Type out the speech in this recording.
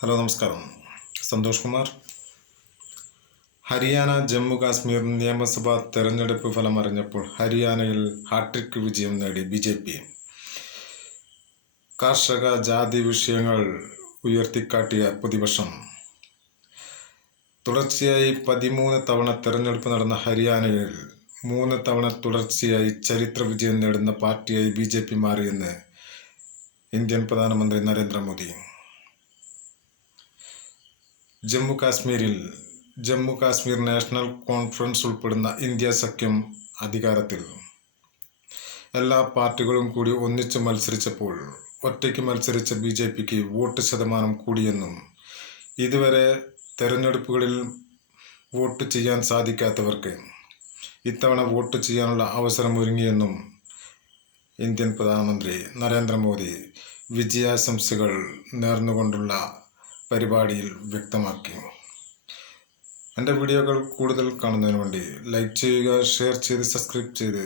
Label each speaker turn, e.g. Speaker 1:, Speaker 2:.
Speaker 1: Hello നമസ്കാരം. സന്തോഷ് കുമാർ. ഹരിയാന ജമ്മു കാശ്മീർ നിയമസഭാ തെരഞ്ഞെടുപ്പ് ഫലം അറിഞ്ഞപ്പോൾ ഹരിയാനയിൽ ഹാട്രിക് വിജയം നേടി ബി ജെ പി. കർഷക ജാതി വിഷയങ്ങൾ ഉയർത്തിക്കാട്ടിയ പ്രതിപക്ഷം. തുടർച്ചയായി പതിമൂന്ന് തവണ തെരഞ്ഞെടുപ്പ് നടന്ന ഹരിയാനയിൽ മൂന്ന് തവണ തുടർച്ചയായി ചരിത്ര വിജയം നേടുന്ന പാർട്ടിയായി ബി ജെ പി മാറിയെന്ന് ഇന്ത്യൻ പ്രധാനമന്ത്രി നരേന്ദ്രമോദി. ജമ്മു കാശ്മീരിൽ ജമ്മു കാശ്മീർ നാഷണൽ കോൺഫറൻസ് ഉൾപ്പെടുന്ന ഇന്ത്യ സഖ്യം അധികാരത്തിൽ. എല്ലാ പാർട്ടികളും കൂടി ഒന്നിച്ച് മത്സരിച്ചപ്പോൾ ഒറ്റയ്ക്ക് മത്സരിച്ച ബി ജെ പിക്ക് വോട്ട് ശതമാനം കൂടിയെന്നും ഇതുവരെ തെരഞ്ഞെടുപ്പുകളിൽ വോട്ട് ചെയ്യാൻ സാധിക്കാത്തവർക്ക് ഇത്തവണ വോട്ട് ചെയ്യാനുള്ള അവസരം ഒരുങ്ങിയെന്നും ഇന്ത്യൻ പ്രധാനമന്ത്രി നരേന്ദ്രമോദി വിജയാശംസകൾ നേർന്നുകൊണ്ടുള്ള പരിപാടിയിൽ വ്യക്തമാക്കി. എന്റെ വീഡിയോകൾ കൂടുതൽ കാണുന്നതിന് വേണ്ടി ലൈക്ക് ചെയ്യുക ഷെയർ ചെയ്ത് സബ്സ്ക്രൈബ് ചെയ്ത്